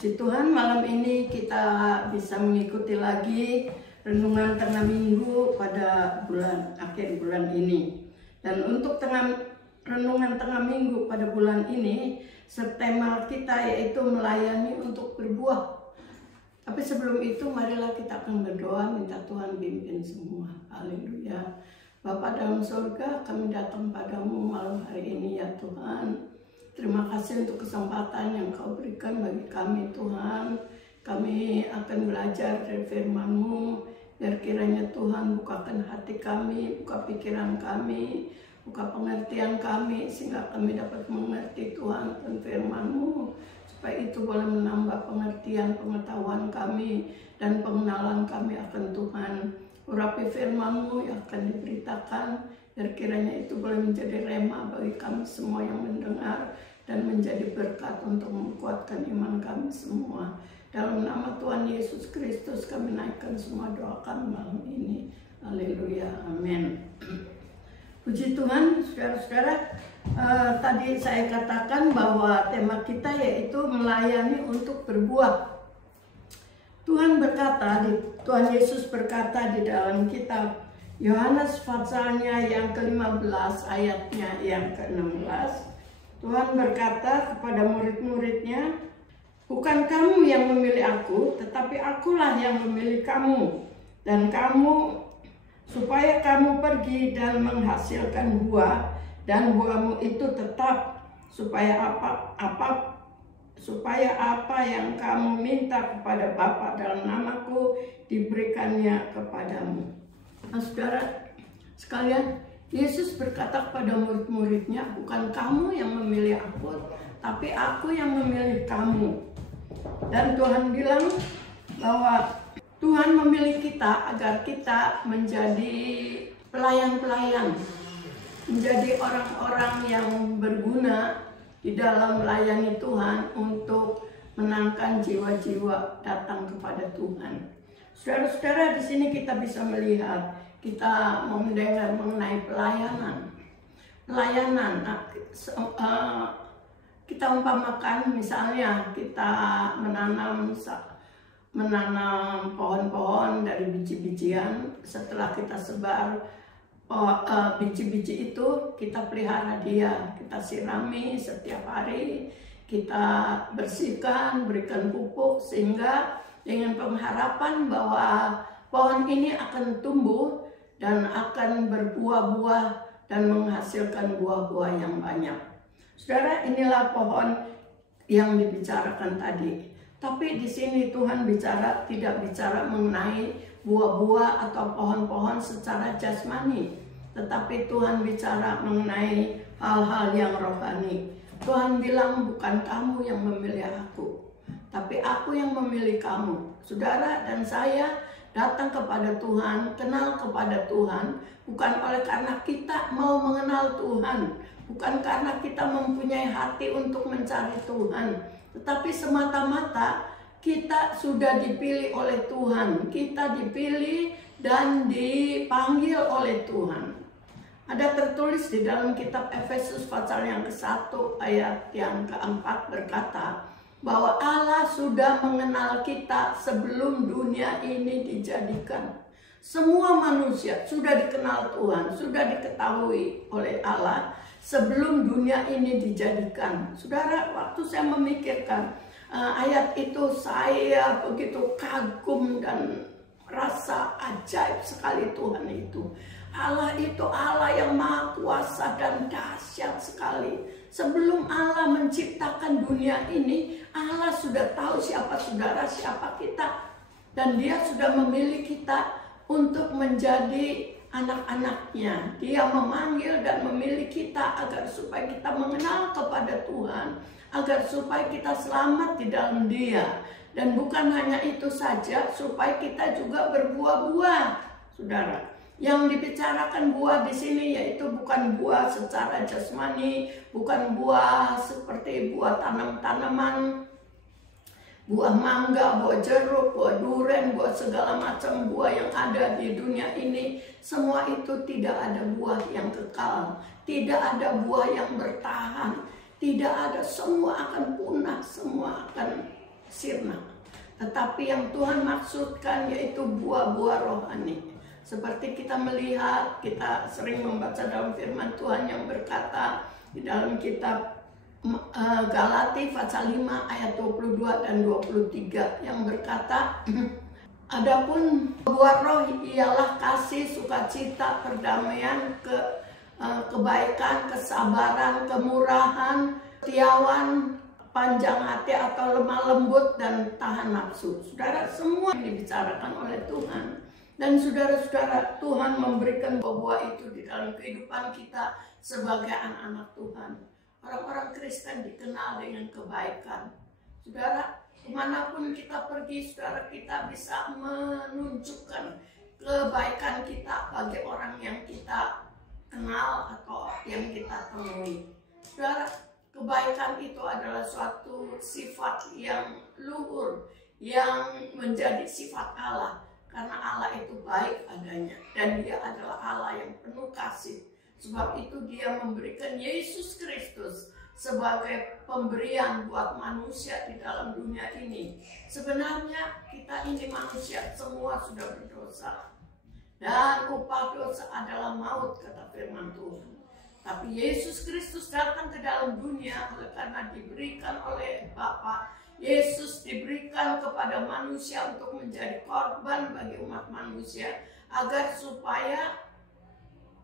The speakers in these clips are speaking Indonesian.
Puji Tuhan, malam ini kita bisa mengikuti lagi renungan tengah minggu pada akhir bulan ini. Dan untuk renungan tengah minggu pada bulan ini, subtema kita yaitu melayani untuk berbuah. Tapi sebelum itu marilah kita akan berdoa, minta Tuhan pimpin semua. Haleluya. Bapa dalam surga, kami datang padamu malam hari ini ya Tuhan. Terima kasih untuk kesempatan yang Kau berikan bagi kami Tuhan. Kami akan akan belajar dari firman-Mu. Biar kiranya Tuhan bukakan hati kami, buka pikiran kami, buka pengertian kami, sehingga kami dapat mengerti Tuhan dan firman-Mu, supaya itu boleh menambah pengertian, pengetahuan kami, dan pengenalan kami akan Tuhan. Urapi firman-Mu yang akan diberitakan, biar kiranya itu boleh menjadi rema bagi kami semua yang mendengar, dan menjadi berkat untuk menguatkan iman kami semua. Dalam nama Tuhan Yesus Kristus kami naikkan semua doa kami malam ini. Haleluya, amin. Puji Tuhan, saudara-saudara. Tadi saya katakan bahwa tema kita yaitu melayani untuk berbuah. Tuhan Yesus berkata di dalam kitab Yohanes pasalnya yang ke-15 ayatnya yang ke-16. Tuhan berkata kepada murid-muridnya, "Bukan kamu yang memilih aku, tetapi akulah yang memilih kamu. Dan kamu, supaya kamu pergi dan menghasilkan buah, dan buahmu itu tetap, supaya apa yang kamu minta kepada Bapa dalam namaku diberikannya kepadamu." Nah, saudara sekalian, Yesus berkata kepada murid-muridnya, "Bukan kamu yang memilih aku, tapi aku yang memilih kamu." Dan Tuhan bilang bahwa Tuhan memilih kita agar kita menjadi pelayan-pelayan, menjadi orang-orang yang berguna di dalam melayani Tuhan untuk menangkan jiwa-jiwa datang kepada Tuhan. Saudara-saudara, di sini kita bisa melihat, kita mendengar mengenai pelayanan. Kita umpamakan misalnya kita menanam pohon-pohon dari biji-bijian. Setelah kita sebar biji-biji itu, kita pelihara dia, kita sirami setiap hari, kita bersihkan, berikan pupuk, sehingga dengan pengharapan bahwa pohon ini akan tumbuh dan akan berbuah-buah dan menghasilkan buah-buah yang banyak. Saudara, inilah pohon yang dibicarakan tadi. Tapi di sini Tuhan tidak bicara mengenai buah-buah atau pohon-pohon secara jasmani, tetapi Tuhan bicara mengenai hal-hal yang rohani. Tuhan bilang, "Bukan kamu yang memilih aku, tapi aku yang memilih kamu." Saudara dan saya datang kepada Tuhan, kenal kepada Tuhan, bukan oleh karena kita mau mengenal Tuhan, bukan karena kita mempunyai hati untuk mencari Tuhan, tetapi semata-mata kita sudah dipilih oleh Tuhan, kita dipilih dan dipanggil oleh Tuhan. Ada tertulis di dalam kitab Efesus pasal yang ke-1 ayat yang ke-4 berkata, bahwa Allah sudah mengenal kita sebelum dunia ini dijadikan. Semua manusia sudah dikenal Tuhan, sudah diketahui oleh Allah sebelum dunia ini dijadikan. Saudara, waktu saya memikirkan ayat itu, saya begitu kagum dan rasa ajaib sekali Tuhan itu. Allah itu Allah yang maha kuasa dan dahsyat sekali. Sebelum Allah menciptakan dunia ini, Allah sudah tahu siapa saudara, siapa kita. Dan Dia sudah memilih kita untuk menjadi anak-anaknya. Dia memanggil dan memilih kita agar supaya kita mengenal kepada Tuhan, agar supaya kita selamat di dalam Dia. Dan bukan hanya itu saja, supaya kita juga berbuah-buah, saudara. Yang dibicarakan buah di sini yaitu bukan buah secara jasmani, bukan buah seperti buah tanaman, buah mangga, buah jeruk, buah durian, buah segala macam buah yang ada di dunia ini. Semua itu tidak ada buah yang kekal, tidak ada buah yang bertahan, tidak ada, semua akan punah, semua akan sirna. Tetapi yang Tuhan maksudkan yaitu buah-buah rohani. Seperti kita melihat, kita sering membaca dalam firman Tuhan yang berkata di dalam kitab Galati pasal 5 ayat 22 dan 23 yang berkata, "Adapun buah roh ialah kasih, sukacita, perdamaian, kebaikan, kesabaran, kemurahan, kesetiaan, panjang hati atau lemah lembut dan tahan nafsu. Saudara, semua ini dibicarakan oleh Tuhan. Dan saudara-saudara, Tuhan memberikan buah-buah itu di dalam kehidupan kita sebagai anak-anak Tuhan. Orang-orang Kristen dikenal dengan kebaikan. Saudara, kemanapun kita pergi, saudara, kita bisa menunjukkan kebaikan kita bagi orang yang kita kenal atau yang kita temui. Saudara, kebaikan itu adalah suatu sifat yang luhur, yang menjadi sifat Allah. Karena Allah itu baik adanya, dan Dia adalah Allah yang penuh kasih. Sebab itu Dia memberikan Yesus Kristus sebagai pemberian buat manusia di dalam dunia ini. Sebenarnya kita ini manusia semua sudah berdosa, dan upah dosa adalah maut, kata firman Tuhan. Tapi Yesus Kristus datang ke dalam dunia oleh karena diberikan oleh Bapa. Yesus diberikan kepada manusia untuk menjadi korban bagi umat manusia, agar supaya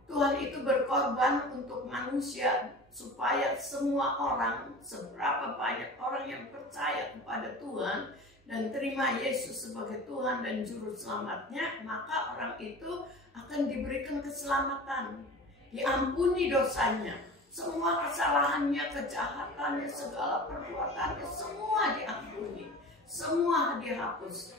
Tuhan itu berkorban untuk manusia, supaya semua orang, seberapa banyak orang yang percaya kepada Tuhan dan terima Yesus sebagai Tuhan dan Juru Selamatnya, maka orang itu akan diberikan keselamatan, diampuni dosanya. Semua kesalahannya, kejahatannya, segala perbuatannya, semua diampuni, semua dihapus.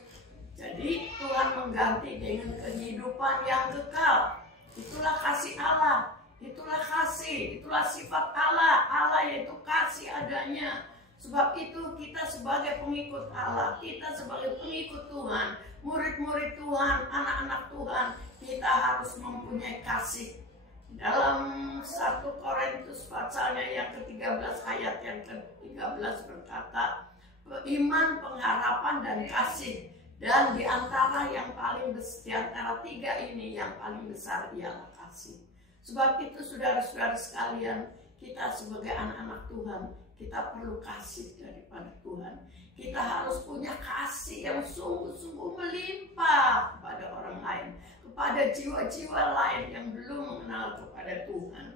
Jadi Tuhan mengganti dengan kehidupan yang kekal. Itulah kasih Allah, itulah kasih, itulah sifat Allah. Allah yaitu kasih adanya. Sebab itu kita sebagai pengikut Allah, kita sebagai pengikut Tuhan, murid-murid Tuhan, anak-anak Tuhan, kita harus mempunyai kasih. Dalam 1 Korintus pasalnya yang ke-13 ayat yang ke-13 berkata, iman, pengharapan, dan kasih. Dan di antara yang paling besar, di antara tiga ini yang paling besar ialah kasih. Sebab itu saudara-saudara sekalian, kita sebagai anak-anak Tuhan, kita perlu kasih daripada Tuhan. Kita harus punya kasih yang sungguh-sungguh melimpah kepada orang lain, kepada jiwa-jiwa lain yang belum mengenal kepada Tuhan.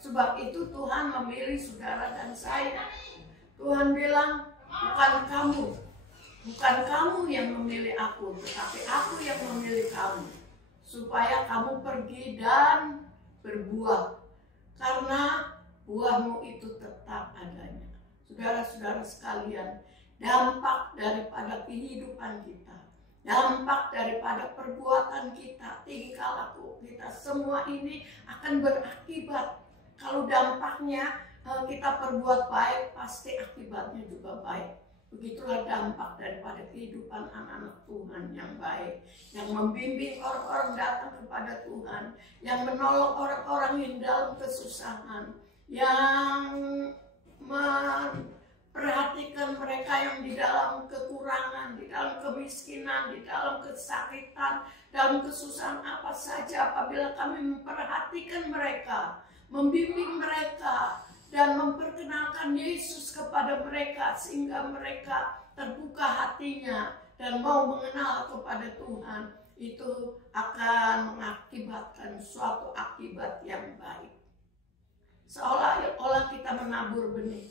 Sebab itu Tuhan memilih saudara dan saya. Tuhan bilang, bukan kamu yang memilih aku, tetapi aku yang memilih kamu, supaya kamu pergi dan berbuah, karena buahmu itu tetap adanya. Saudara-saudara sekalian, dampak daripada kehidupan kita, dampak daripada perbuatan kita, tingkah laku kita, semua ini akan berakibat. Kalau dampaknya kita perbuat baik, pasti akibatnya juga baik. Begitulah dampak daripada kehidupan anak-anak Tuhan yang baik, yang membimbing orang-orang datang kepada Tuhan, yang menolong orang-orang yang dalam kesusahan, yang memperhatikan mereka yang di dalam kekurangan, di dalam kemiskinan, di dalam kesakitan, dalam kesusahan apa saja. Apabila kami memperhatikan mereka, membimbing mereka, dan memperkenalkan Yesus kepada mereka, sehingga mereka terbuka hatinya dan mau mengenal kepada Tuhan, itu akan mengakibatkan suatu akibat yang baik. Seolah-olah kita menabur benih,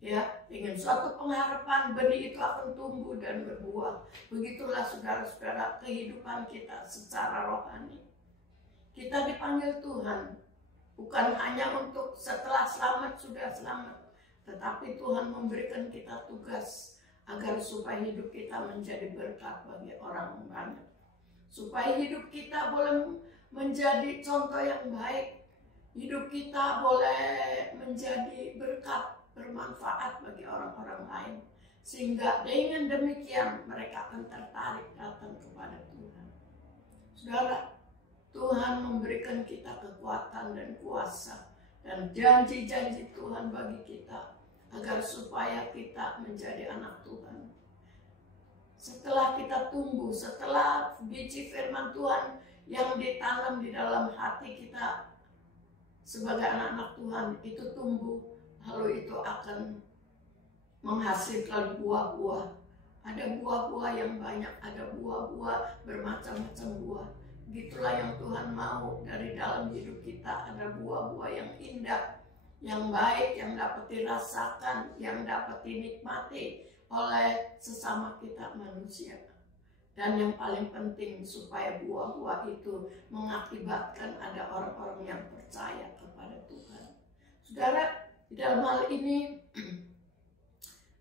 ya, dengan suatu pengharapan benih itu akan tumbuh dan berbuah. Begitulah saudara-saudara kehidupan kita secara rohani. Kita dipanggil Tuhan bukan hanya untuk setelah selamat sudah selamat, tetapi Tuhan memberikan kita tugas agar supaya hidup kita menjadi berkat bagi orang banyak, supaya hidup kita boleh menjadi contoh yang baik, hidup kita boleh menjadi berkat, bermanfaat bagi orang-orang lain, sehingga dengan demikian mereka akan tertarik datang kepada Tuhan. Saudara, Tuhan memberikan kita kekuatan dan kuasa dan janji-janji Tuhan bagi kita agar supaya kita menjadi anak Tuhan. Setelah kita tumbuh, setelah biji firman Tuhan yang ditanam di dalam hati kita sebagai anak-anak Tuhan itu tumbuh, lalu itu akan menghasilkan buah-buah. Ada buah-buah yang banyak, ada buah-buah bermacam-macam buah. Begitulah yang Tuhan mau dari dalam hidup kita, ada buah-buah yang indah, yang baik, yang dapat dirasakan, yang dapat dinikmati oleh sesama kita manusia. Dan yang paling penting supaya buah-buah itu mengakibatkan ada orang-orang yang percaya kepada Tuhan. Saudara, di dalam hal ini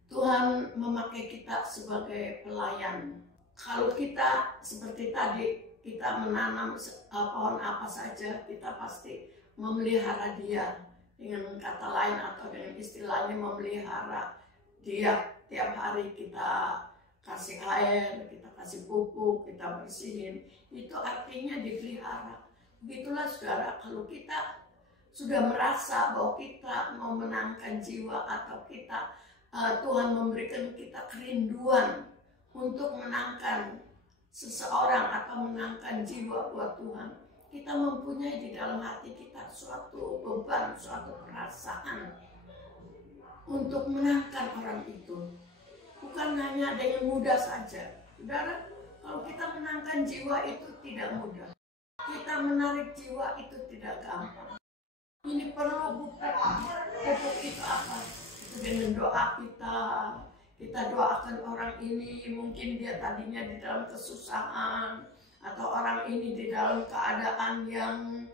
Tuhan memakai kita sebagai pelayan. Kalau kita seperti tadi, kita menanam pohon apa saja, kita pasti memelihara dia. Dengan kata lain atau dengan istilahnya memelihara dia. Tiap hari kita kasih air, kita kasih pupuk, kita bersihin. Itu artinya dipelihara. Begitulah saudara, kalau kita sudah merasa bahwa kita mau menangkan jiwa atau kita Tuhan memberikan kita kerinduan untuk menangkan seseorang atau menangkan jiwa buat Tuhan, kita mempunyai di dalam hati kita suatu beban, suatu perasaan untuk menangkan orang itu. Bukan hanya dengan mudah saja. Saudara, kalau kita menangkan jiwa itu tidak mudah. Kita menarik jiwa itu tidak gampang. Ini perlu pupuk itu apa? Itu dengan doa kita doakan orang ini, mungkin dia tadinya di dalam kesusahan, atau orang ini di dalam keadaan yang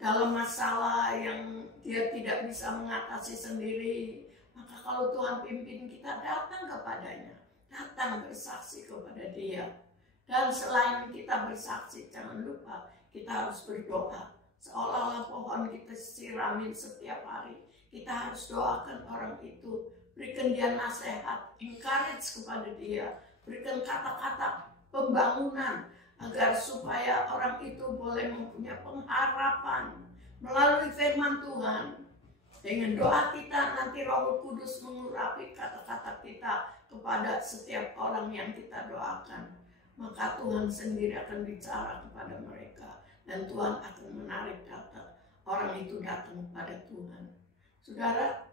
dalam masalah yang dia tidak bisa mengatasi sendiri. Maka kalau Tuhan pimpin kita, datang kepadanya, datang bersaksi kepada dia. Dan selain kita bersaksi, jangan lupa kita harus berdoa. Seolah-olah pohon kita siramin setiap hari. Kita harus doakan orang itu, berikan dia nasihat, encourage kepada dia, berikan kata-kata pembangunan agar supaya orang itu boleh mempunyai pengharapan melalui firman Tuhan. Dengan doa kita, nanti Roh Kudus mengurapi kata-kata kita kepada setiap orang yang kita doakan. Maka Tuhan sendiri akan bicara kepada mereka, dan Tuhan akan menarik orang itu datang kepada Tuhan. Saudara,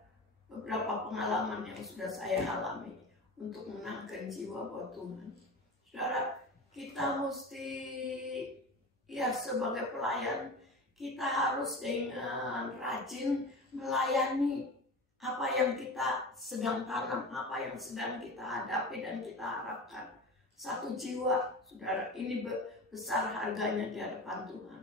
beberapa pengalaman yang sudah saya alami untuk menangkan jiwa buat Tuhan. Saudara, kita mesti, ya sebagai pelayan, kita harus dengan rajin melayani apa yang kita sedang tanam, apa yang sedang kita hadapi dan kita harapkan. Satu jiwa, saudara, ini besar harganya di hadapan Tuhan.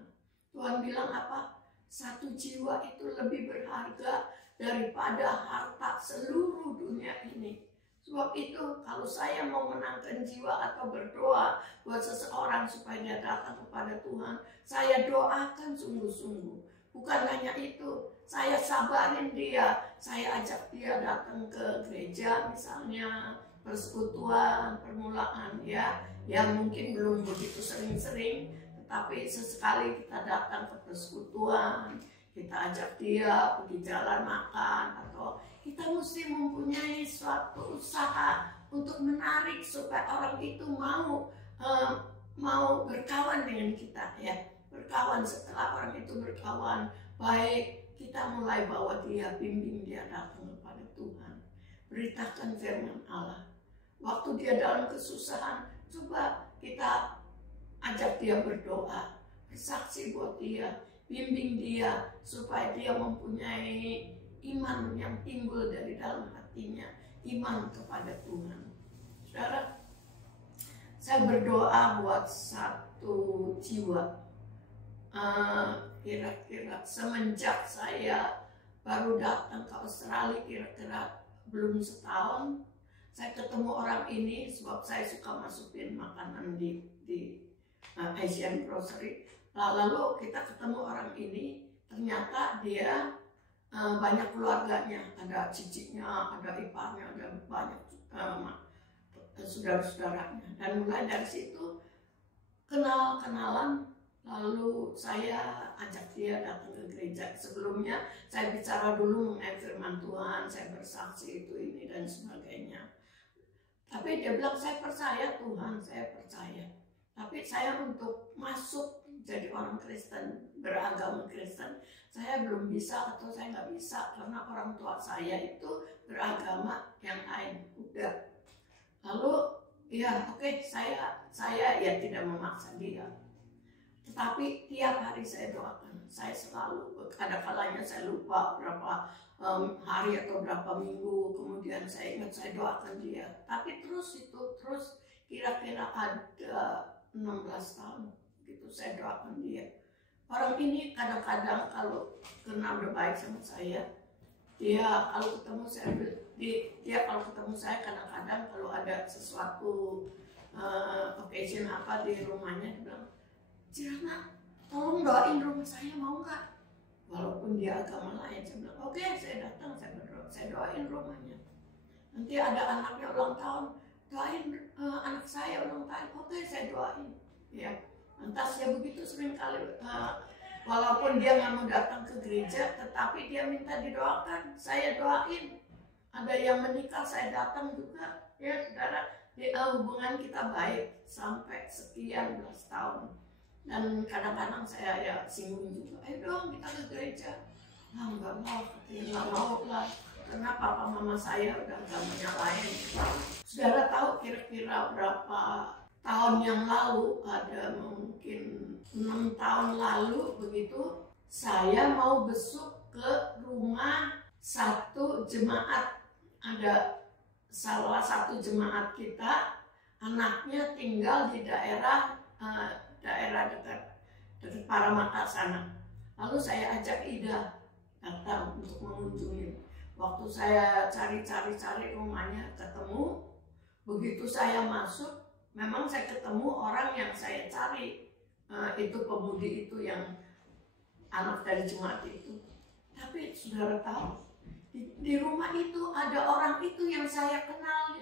Tuhan bilang apa? Satu jiwa itu lebih berharga daripada harta seluruh dunia ini. Sebab itu, kalau saya mau menangkan jiwa atau berdoa buat seseorang supaya dia datang kepada Tuhan, saya doakan sungguh-sungguh. Bukan hanya itu, saya sabarin dia, saya ajak dia datang ke gereja misalnya, persekutuan, permulaan ya mungkin belum begitu sering-sering, tetapi sesekali kita datang ke persekutuan, kita ajak dia pergi jalan makan, atau kita mesti mempunyai suatu usaha untuk menarik supaya orang itu mau berkawan dengan kita ya. Berkawan, setelah orang itu berkawan baik, kita mulai bawa dia, bimbing dia datang kepada Tuhan, beritakan firman Allah. Waktu dia dalam kesusahan, coba kita ajak dia berdoa, bersaksi buat dia, bimbing dia supaya dia mempunyai iman yang timbul dari dalam hatinya, iman kepada Tuhan. Saudara, saya berdoa buat satu jiwa. Kira-kira semenjak saya baru datang ke Australia, kira-kira belum setahun, saya ketemu orang ini sebab saya suka masukin makanan di Asian Grocery. Lalu kita ketemu orang ini, ternyata dia banyak keluarganya, ada cicitnya, ada iparnya, ada banyak saudara-saudaranya. Dan mulai dari situ kenal-kenalan. Lalu saya ajak dia datang ke gereja. Sebelumnya saya bicara dulu mengenai firman Tuhan, saya bersaksi itu ini dan sebagainya. Tapi dia bilang, saya percaya Tuhan, saya percaya. Tapi saya untuk masuk jadi orang Kristen, beragama Kristen, saya belum bisa atau saya nggak bisa karena orang tua saya itu beragama yang lain. Udah. Lalu ya oke, saya ya tidak memaksa dia. Tetapi tiap hari saya doakan, Saya selalu, kadang-kadang saya lupa berapa hari atau berapa minggu, kemudian saya ingat saya doakan dia. Tapi terus kira-kira ada 16 tahun gitu saya doakan dia. Orang ini kadang-kadang kalau kenal udah baik sama saya, dia kalau ketemu saya kadang-kadang kalau ada sesuatu occasion apa di rumahnya, dia bilang, "Cirana, tolong doain rumah saya, mau nggak?" Walaupun dia agama lain, saya bilang, "Oke, saya datang, saya berdoa, saya doain rumahnya." Nanti ada anaknya ulang tahun, "Doain anak saya ulang tahun." "Oke, saya doain." Ya, lantas ya begitu sering kali. Walaupun dia nggak mau datang ke gereja, tetapi dia minta didoakan, saya doain. Ada yang menikah, saya datang juga. Ya, saudara, hubungan kita baik sampai sekian belas tahun. Dan kadang-kadang saya ya singgung juga, "Ayo dong kita ke gereja." Nggak mau lah. Karena papa mama saya udah nggak menyalahin. Saudara tahu kira-kira berapa tahun yang lalu, ada mungkin 6 tahun lalu begitu, saya mau besuk ke rumah satu jemaat. Ada salah satu jemaat kita, anaknya tinggal di daerah dekat Paramata sana. Lalu saya ajak Ida datang untuk mengunjungi. Waktu saya cari rumahnya, ketemu. Begitu saya masuk, memang saya ketemu orang yang saya cari, itu pemudi itu yang anak dari jemaat itu. Tapi saudara tahu, di rumah itu ada orang itu yang saya kenal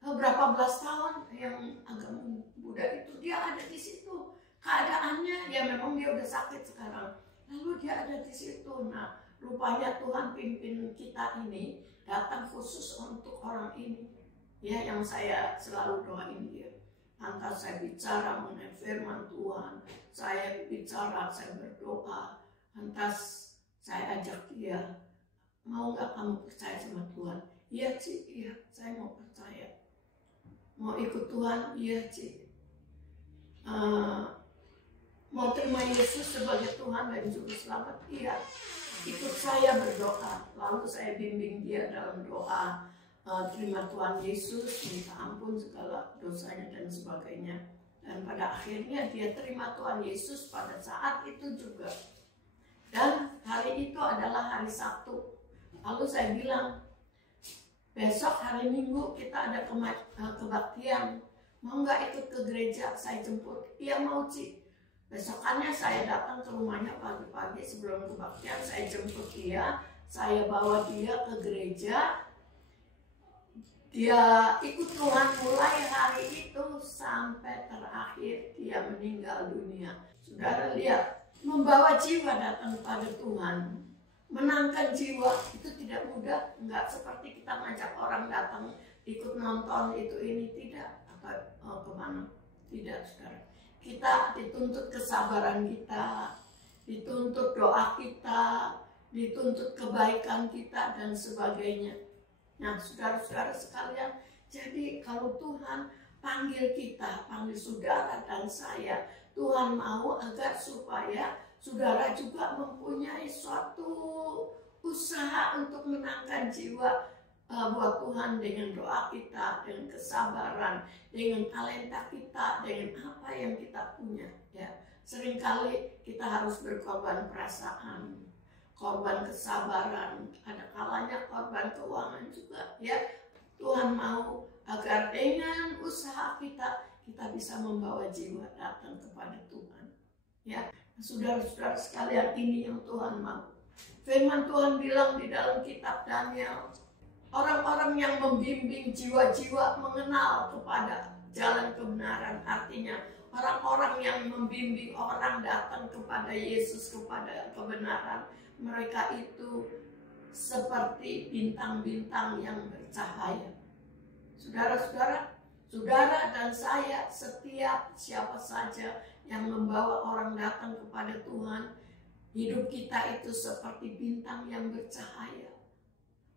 berapa belas tahun, yang agama Buddha itu, dia ada di situ. Keadaannya ya memang dia udah sakit sekarang, lalu dia ada di situ. Nah, rupanya Tuhan pimpin kita ini datang khusus untuk orang ini, ya, yang saya selalu doain dia. Lantas saya bicara mengenai firman Tuhan, saya berdoa. Lantas saya ajak dia, "Mau nggak kamu percaya sama Tuhan?" "Iya, Ci, iya, saya mau percaya." "Mau ikut Tuhan?" "Iya, Ci." "Mau terima Yesus sebagai Tuhan dan Juru Selamat?" "Iya." "Ikut saya berdoa." Lalu saya bimbing dia dalam doa, terima Tuhan Yesus, minta ampun segala dosanya dan sebagainya. Dan pada akhirnya dia terima Tuhan Yesus pada saat itu juga. Dan hari itu adalah hari Sabtu. Lalu saya bilang, "Besok hari Minggu kita ada kebaktian, mau nggak ikut ke gereja, saya jemput?" "Iya, mau, Ci." Besokannya saya datang ke rumahnya pagi-pagi sebelum kebaktian, saya jemput dia, saya bawa dia ke gereja. Dia ikut Tuhan mulai hari itu sampai terakhir dia meninggal dunia. Saudara lihat, membawa jiwa datang kepada Tuhan, menangkan jiwa itu tidak mudah. Enggak seperti kita ngajak orang datang ikut nonton itu ini, tidak, atau kemana, tidak, saudara. Kita dituntut kesabaran kita, dituntut doa kita, dituntut kebaikan kita dan sebagainya. Nah, saudara-saudara sekalian, jadi kalau Tuhan panggil kita, panggil saudara dan saya, Tuhan mau agar supaya saudara juga mempunyai suatu usaha untuk menangkan jiwa buat Tuhan dengan doa kita, dengan kesabaran, dengan talenta kita, dengan apa yang kita punya. Ya, seringkali kita harus berkorban perasaan, korban kesabaran, ada kalanya korban keuangan juga. Ya, Tuhan mau agar dengan usaha kita bisa membawa jiwa datang kepada Tuhan. Ya, saudara-saudara sekalian, ini yang Tuhan mau. Firman Tuhan bilang di dalam kitab Daniel, orang-orang yang membimbing jiwa-jiwa mengenal kepada jalan kebenaran, artinya orang-orang yang membimbing orang datang kepada Yesus, kepada kebenaran, mereka itu seperti bintang-bintang yang bercahaya. Saudara-saudara, saudara dan saya, setiap siapa saja yang membawa orang datang kepada Tuhan, hidup kita itu seperti bintang yang bercahaya.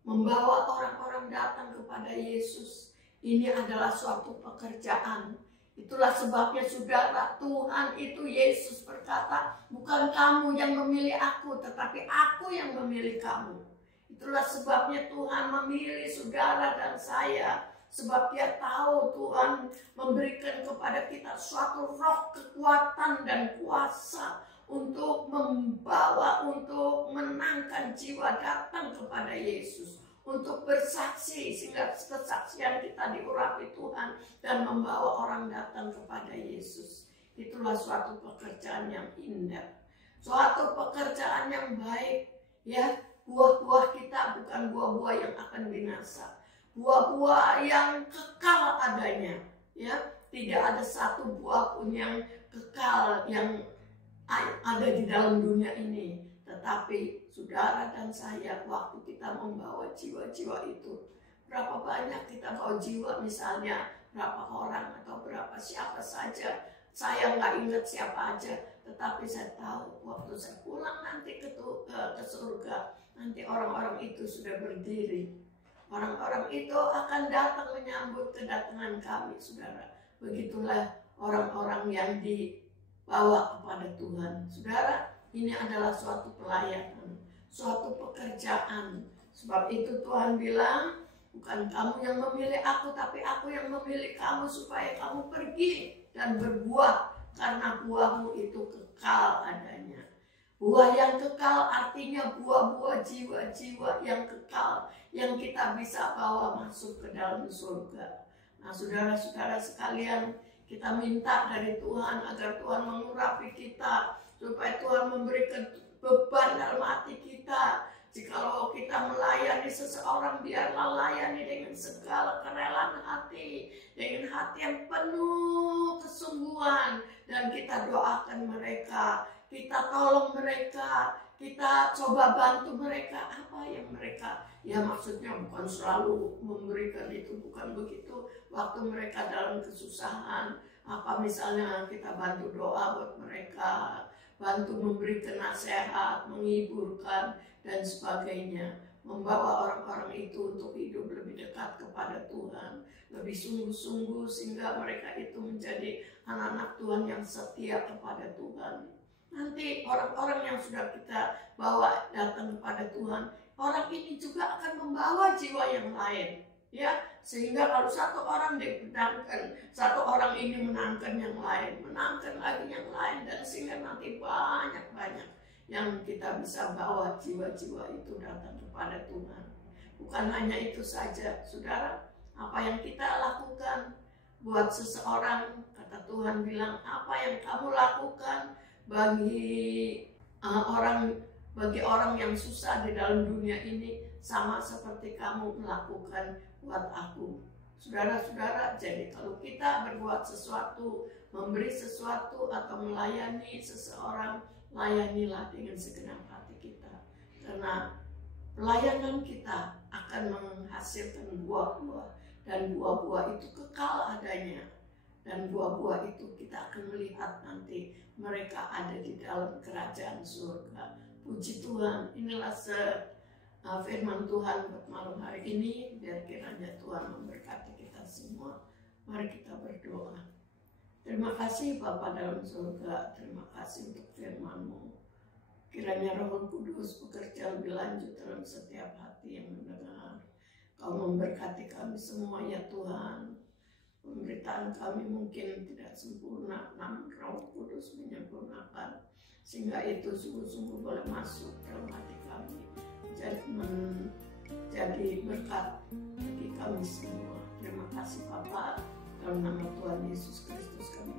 Membawa orang-orang datang kepada Yesus, ini adalah suatu pekerjaan Itulah sebabnya saudara, Tuhan itu, Yesus berkata, bukan kamu yang memilih aku, tetapi aku yang memilih kamu. Itulah sebabnya Tuhan memilih saudara dan saya. Sebab Dia tahu Tuhan memberikan kepada kita suatu roh kekuatan dan kuasa untuk membawa, untuk menangkan jiwa datang kepada Yesus, untuk bersaksi sehingga kesaksian kita diurapi Tuhan dan membawa orang datang kepada Yesus. Itulah suatu pekerjaan yang indah, suatu pekerjaan yang baik, ya. Buah-buah kita bukan buah-buah yang akan binasa, buah-buah yang kekal adanya, ya. Tidak ada satu buah pun yang kekal yang ada di dalam dunia ini. Tetapi saudara dan saya, waktu kita membawa jiwa-jiwa itu, berapa banyak kita bawa jiwa, misalnya berapa orang atau berapa siapa saja, saya nggak ingat siapa aja, tetapi saya tahu waktu saya pulang nanti ke surga, nanti orang-orang itu sudah berdiri. Orang-orang itu akan datang menyambut kedatangan kami, saudara. Begitulah orang-orang yang dibawa kepada Tuhan. Saudara, ini adalah suatu pelayanan, suatu pekerjaan. Sebab itu Tuhan bilang, bukan kamu yang memilih aku, tapi aku yang memilih kamu supaya kamu pergi dan berbuah, karena buahmu itu kekal adanya. Buah yang kekal artinya buah-buah jiwa-jiwa yang kekal, yang kita bisa bawa masuk ke dalam surga. Nah, saudara-saudara sekalian, kita minta dari Tuhan agar Tuhan mengurapi kita, supaya Tuhan memberikan beban dalam hati kita. Jikalau kita melayani seseorang, biarlah layani dengan segala kerelaan hati, dengan hati yang penuh kesungguhan, dan kita doakan mereka, kita tolong mereka, kita coba bantu mereka. Apa yang mereka, ya maksudnya bukan selalu memberikan itu, bukan begitu. Waktu mereka dalam kesusahan, apa misalnya kita bantu doa buat mereka, bantu memberikan nasihat, menghiburkan, dan sebagainya. Membawa orang-orang itu untuk hidup lebih dekat kepada Tuhan, lebih sungguh-sungguh, sehingga mereka itu menjadi anak-anak Tuhan yang setia kepada Tuhan. Nanti orang-orang yang sudah kita bawa datang kepada Tuhan, orang ini juga akan membawa jiwa yang lain, ya. Sehingga kalau satu orang dimenangkan, satu orang ini menangkan yang lain, menangkan lagi yang lain, dan sehingga nanti banyak-banyak yang kita bisa bawa jiwa-jiwa itu datang kepada Tuhan. Bukan hanya itu saja, saudara, apa yang kita lakukan buat seseorang, kata Tuhan bilang, apa yang kamu lakukan bagi orang yang susah di dalam dunia ini, sama seperti kamu melakukan buat aku. Saudara-saudara, jadi kalau kita berbuat sesuatu, memberi sesuatu atau melayani seseorang, layanilah dengan segenap hati kita. Karena pelayanan kita akan menghasilkan buah-buah, dan buah-buah itu kekal adanya. Dan buah-buah itu kita akan melihat nanti mereka ada di dalam kerajaan surga. Puji Tuhan, inilah firman Tuhan buat malam hari ini. Biar kiranya Tuhan memberkati kita semua. Mari kita berdoa. Terima kasih Bapa dalam surga, terima kasih untuk firman-Mu. Kiranya Roh Kudus bekerja lebih lanjut dalam setiap hati yang mendengar. Kau memberkati kami semua ya Tuhan. Pemberitaan kami mungkin tidak sempurna, namun Roh Kudus menyempurnakan, sehingga itu sungguh-sungguh boleh masuk dalam hati kami, jadi berkat bagi kami semua. Terima kasih Bapa, dalam nama Tuhan Yesus Kristus kami